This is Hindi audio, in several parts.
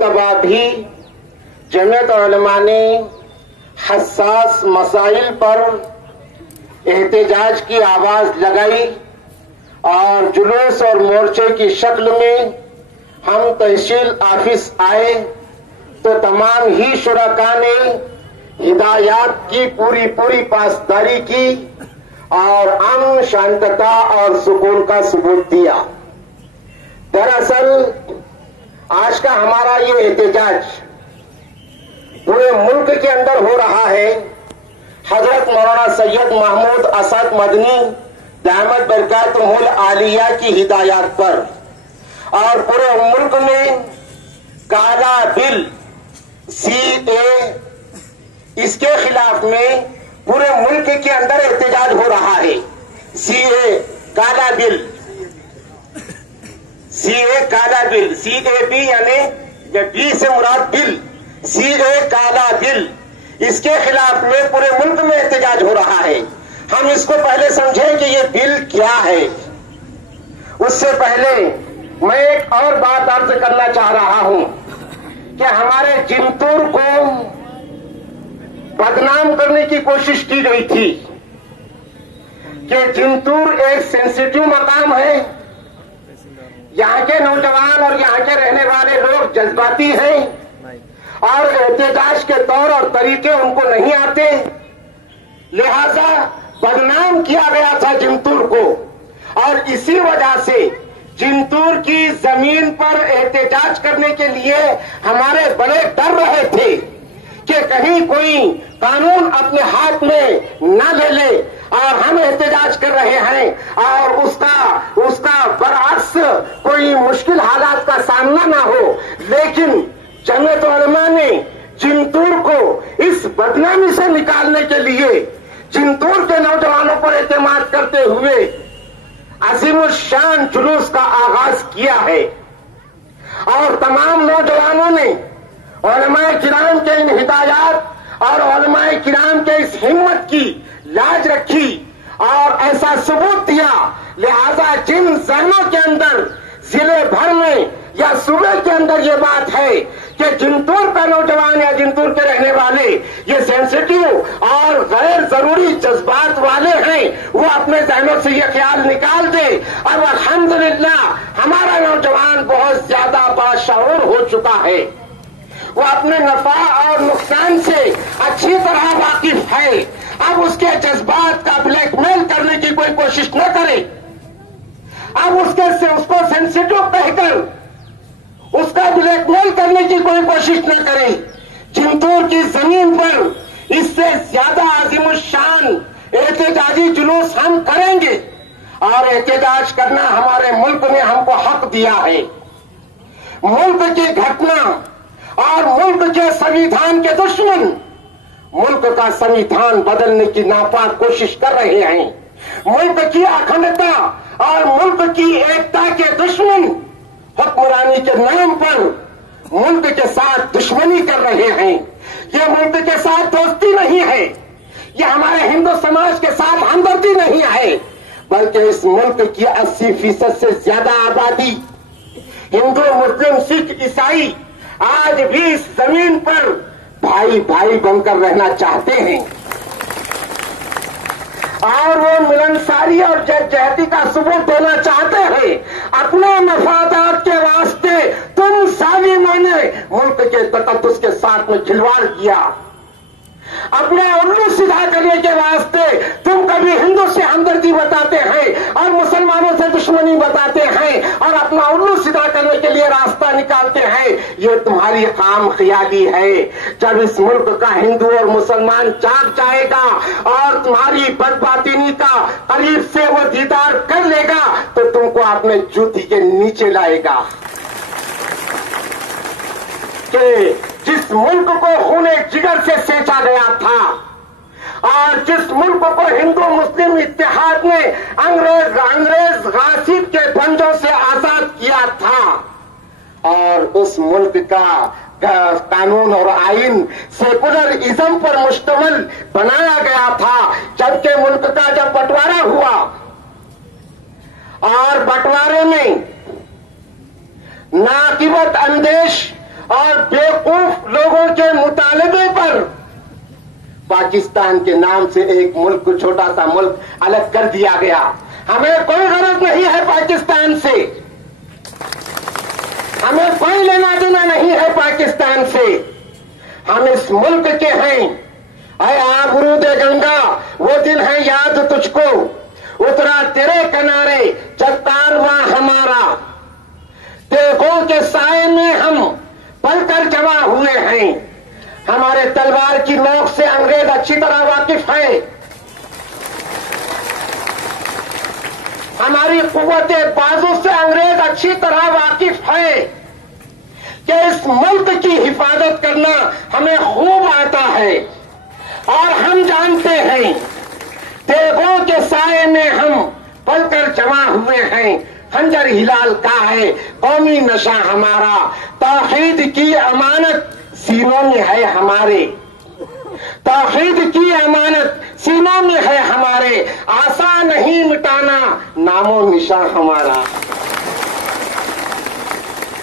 मरतबा भी जमीयत उलमा ने हसास मसाइल पर एहतजाज की आवाज लगाई और जुलूस और मोर्चे की शक्ल में हम तहसील ऑफिस आए तो तमाम ही शुरका ने हिदायत की पूरी पासदारी की और अमन, शांतता और सुकून का सबूत दिया। दरअसल आज का हमारा ये एहतजाज पूरे मुल्क के अंदर हो रहा है हजरत मौलाना सैयद महमूद असद मदनी दामत बरकातुहुल आलिया की हिदायत पर, और पूरे मुल्क में काला बिल CA इसके खिलाफ में पूरे मुल्क के अंदर एहतजाज हो रहा है। CA काला बिल, CA काला बिल, CAB यानी बी से मुराद बिल, CA काला बिल, इसके खिलाफ में पूरे मुल्क में एहतजाज हो रहा है। हम इसको पहले समझें कि ये बिल क्या है। उससे पहले मैं एक और बात अर्ज करना चाह रहा हूं कि हमारे जिंतूर को बदनाम करने की कोशिश की गई थी कि जिंतूर एक सेंसिटिव मकाम है, यहाँ के नौजवान और यहाँ के रहने वाले लोग जज्बाती हैं और एहतजाज के तौर और तरीके उनको नहीं आते, लिहाजा बदनाम किया गया था जिंतूर को। और इसी वजह से जिंतूर की जमीन पर एहतजाज करने के लिए हमारे बड़े डर रहे थे कि कहीं कोई कानून अपने हाथ में न ले ले और हम एहतजाज कर रहे हैं और उसका बरअक्स कोई मुश्किल हालात का सामना ना हो। लेकिन जमीयत उलमा ने जिंतूर को इस बदनामी से निकालने के लिए जिंतूर के नौजवानों पर एतमाद करते हुए अजीमुल शान जुलूस का आगाज किया है और तमाम नौजवानों ने उलमाए किराम के इन हिदायत और उलमाए किराम के इस हिम्मत की लाज रखी और ऐसा सबूत दिया। लिहाजा जिन जहनों के अंदर जिले भर में या सूबे के अंदर ये बात है कि जिंतूर का नौजवान या जिंतूर के रहने वाले ये सेंसिटिव और गैर जरूरी जज्बात वाले हैं, वो अपने जहनों से ये ख्याल निकाल दे। और अल्हम्दुलिल्लाह हमारा नौजवान बहुत ज्यादा बाशऊर हो चुका है, वो अपने नफा और नुकसान से अच्छी तरह वाकिफ है। अब उसके जज्बात का ब्लैकमेल करने की कोई कोशिश न करे, अब उसको सेंसिटिव कहकर उसका ब्लैकमेल करने की कोई कोशिश न करें। जिंतूर की जमीन पर इससे ज्यादा अजीमुल शान एहतजाजी जुलूस हम करेंगे और एहतजाज करना हमारे मुल्क ने हमको हक दिया है। मुल्क की घटना और मुल्क के संविधान के दुश्मन मुल्क का संविधान बदलने की नापाक कोशिश कर रहे हैं। मुल्क की अखंडता और मुल्क की एकता के दुश्मन हुक्मरानी के नाम पर मुल्क के साथ दुश्मनी कर रहे हैं। ये मुल्क के साथ दोस्ती नहीं है, ये हमारे हिंदू समाज के साथ हमदर्दी नहीं है, बल्कि इस मुल्क की 80% से ज्यादा आबादी हिंदू, मुस्लिम, सिख, ईसाई आज भी इस जमीन पर भाई भाई बनकर रहना चाहते हैं और वो मिलनसारी और जहती का सबूत देना चाहते हैं। अपने मफादात के वास्ते तुम सालिमों ने मुल्क के तकद्दुस के साथ में खिलवाड़ किया, अपने उल्लू सीधा करने के वास्ते तुम कभी हिंदू से हमदर्दी बताते हैं और मुसलमानों से दुश्मनी बताते हैं और अपना उल्लू सीधा करने के लिए रास्ता निकालते हैं। ये तुम्हारी खाम ख्याली है। जब इस मुल्क का हिंदू और मुसलमान जाग जाएगा और तुम्हारी बदबातिनी का करीब से वो दीदार कर लेगा तो तुमको अपने जूती के नीचे लाएगा कि जिस मुल्क को खूने जिगर से सेंचा गया था और जिस मुल्क को हिंदू मुस्लिम इत्तेहाद ने अंग्रेज गासिब के बंदों से आजाद किया था और उस मुल्क का कानून और आइन सेकुलरिज्म पर मुश्तमिल बनाया गया था। जबकि मुल्क का जब बंटवारा हुआ और बंटवारे में नाकिबत अंदेश और बेवकूफ लोगों के मुतालबे पर पाकिस्तान के नाम से एक मुल्क को, छोटा सा मुल्क अलग कर दिया गया। हमें कोई गरज नहीं है पाकिस्तान से, हमें कोई लेना देना नहीं है पाकिस्तान से। हम इस मुल्क के हैं। अय आबरूद गंगा, वो दिन है याद तुझको, उतरा तेरे किनारे चट्टानवा हमारा। तेगों के साए में हम पलकर जमा हुए हैं। हमारे तलवार की नोक से अंग्रेज अच्छी तरह वाकिफ है। हमारी कुव्वत बाजू से अंग्रेज अच्छी तरह वाकिफ है कि इस मुल्क की हिफाजत करना हमें खूब आता है। और हम जानते हैं तेगों के साए में हम पलकर जमा हुए हैं। खंजर हिलाल का है कौमी नशा हमारा, तौहीद की अमानत सीनों में है हमारे, तौहीद की अमानत सीनों में है हमारे। आसान नहीं मिटाना नामो निशान हमारा।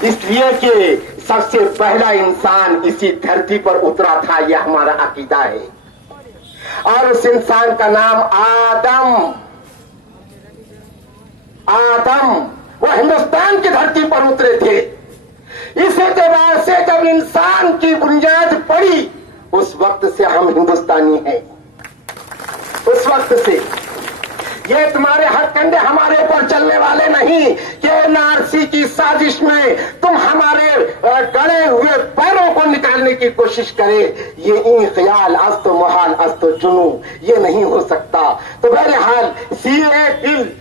इसलिए कि सबसे पहला इंसान इसी धरती पर उतरा था, यह हमारा अकीदा है। और उस इंसान का नाम आदम। आदम वो हिंदुस्तान की धरती पर उतरे थे। इस एतबार से जब इंसान की बुनियाद पड़ी, उस वक्त से हम हिंदुस्तानी हैं। उस वक्त से ये तुम्हारे हथकंडे हमारे ऊपर चलने वाले नहीं कि एनआरसी की साजिश में तुम हमारे गड़े हुए पैरों को निकालने की कोशिश करे। ये इन ख्याल अस्तो मुहाल अस्तो जुनू, ये नहीं हो सकता। तो बहरहाल सीए बिल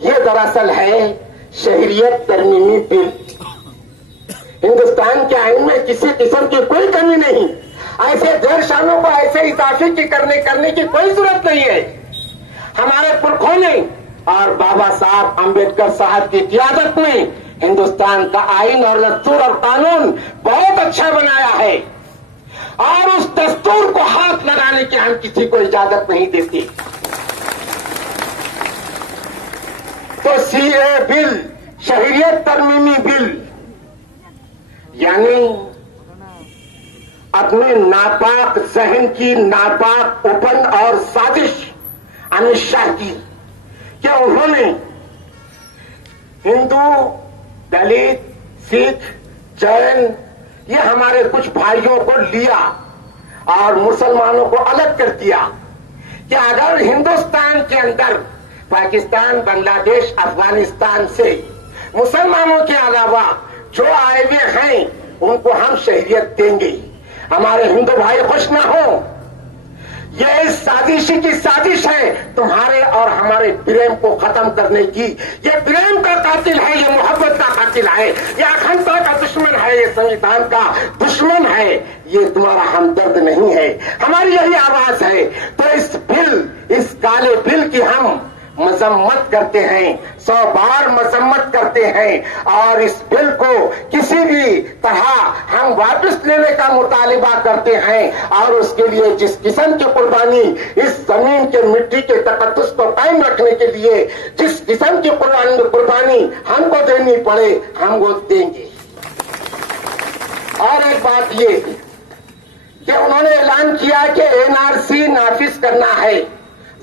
ये दरअसल है शहरियत तरमीमी बिल। हिंदुस्तान के आईन में किसी किस्म की कोई कमी नहीं। ऐसे देर शानों को ऐसे इजाफे की करने की कोई जरूरत नहीं है। हमारे पुरखों ने और बाबा साहब अंबेडकर साहब की क़ियादत में हिंदुस्तान का आईन और दस्तूर और कानून बहुत अच्छा बनाया है। और उस दस्तूर को हाथ लगाने की हम किसी को इजाजत नहीं देती। तो सीए बिल, शहरियत तरमीमी बिल, यानी अपने नापाक जहन की नापाक उपन और साजिश अमित शाह की कि उन्होंने हिंदू, दलित, सिख, जैन ये हमारे कुछ भाइयों को लिया और मुसलमानों को अलग कर दिया कि अगर हिंदुस्तान के अंदर पाकिस्तान, बांग्लादेश, अफगानिस्तान से मुसलमानों के अलावा जो आए हुए हैं उनको हम शहरियत देंगे, हमारे हिंदू भाई खुश ना हो। ये इस साजिश की साजिश है तुम्हारे और हमारे प्रेम को खत्म करने की। ये प्रेम का कातिल है, ये मोहब्बत का कातिल है, ये अखंडता का दुश्मन है, ये संविधान का दुश्मन है। ये तुम्हारा हमदर्द नहीं है। हमारी यही आवाज है। तो इस बिल, इस काले बिल की हम मजम्मत करते हैं, 100 बार मजम्मत करते हैं। और इस बिल को किसी भी तरह हम वापस लेने का मुतालिबा करते हैं। और उसके लिए जिस किस्म की कुर्बानी इस जमीन के मिट्टी के तकद्दुस को कायम रखने के लिए जिस किस्म की कुर्बानी हमको देनी पड़े, हम वो देंगे। और एक बात ये कि उन्होंने ऐलान किया कि एनआरसी नाफिज करना है,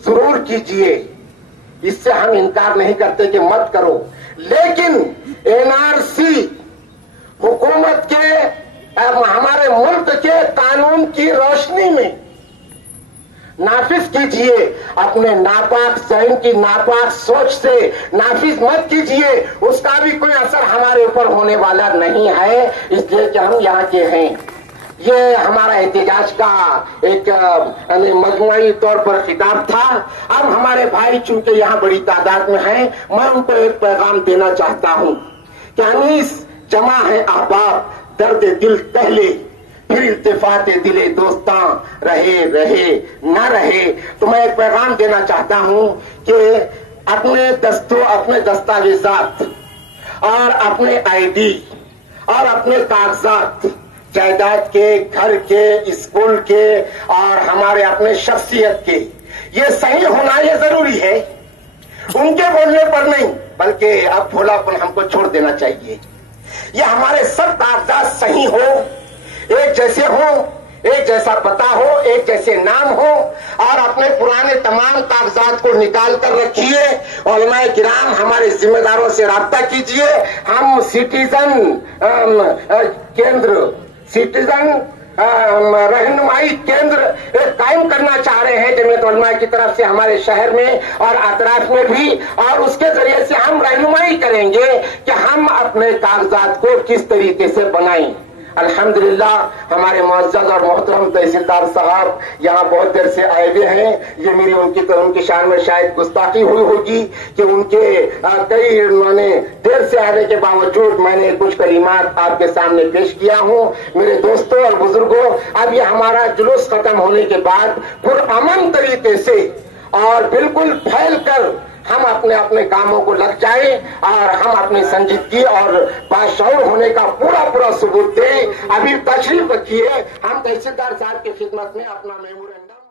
जरूर कीजिए, इससे हम इनकार नहीं करते कि मत करो। लेकिन एनआरसी हुकूमत के, हमारे मुल्क के कानून की रोशनी में नाफिज कीजिए। अपने नापाक जहन की नापाक सोच से नाफिज मत कीजिए, उसका भी कोई असर हमारे ऊपर होने वाला नहीं है, इसलिए कि हम यहाँ के हैं। ये हमारा एहतजाज का एक मजमुई तौर पर खिताब था। अब हमारे भाई चूंकि यहाँ बड़ी तादाद में हैं, मैं उनको एक पैगाम देना चाहता हूँ कि अनीस जमा है अहबाब, दर्द दिल पहले, फिर इल्तिफाते दिले दोस्तां, रहे रहे न रहे। तो मैं एक पैगाम देना चाहता हूँ कि अपने अपने दस्तावेजात और अपने आईडी और अपने कागजात, जायदाद के, घर के, स्कूल के और हमारे अपने शख्सियत के, ये सही होना ये जरूरी है। उनके बोलने पर नहीं, बल्कि अब भोलापन हमको छोड़ देना चाहिए। ये हमारे सब कागजात जैसे हो, एक जैसा पता हो, एक जैसे नाम हो, और अपने पुराने तमाम कागजात को निकाल कर रखिए। उलमाए किराम हमारे जिम्मेदारों से राब्ता कीजिए। हम सिटीजन केंद्र, सिटीजन रहनुमाई केंद्र कायम करना चाह रहे हैं जमीयत उलमा की तरफ से हमारे शहर में और अतराफ में भी, और उसके जरिए से हम रहनुमाई करेंगे कि हम अपने कागजात को किस तरीके से बनाएं। अल्हम्दुलिल्लाह हमारे मुअज़्ज़ज़ और मोहतरम तहसीलदार साहब यहाँ बहुत देर से आए हुए हैं। ये मेरी उनकी शान में शायद गुस्ताखी हुई होगी कि उनके कई उन्होंने देर से आने के बावजूद मैंने कुछ कलिमात आपके सामने पेश किया हूँ। मेरे दोस्तों और बुजुर्गों, अब ये हमारा जुलूस खत्म होने के बाद पुरअमन तरीके से और बिल्कुल फैल कर हम अपने अपने कामों को लग जाए और हम अपनी संजीदगी और बाशऊर होने का पूरा सबूत दें। अभी तशरीफ रखिए, हम तहसीलदार साहब की खिदमत में अपना मेमोरेंडम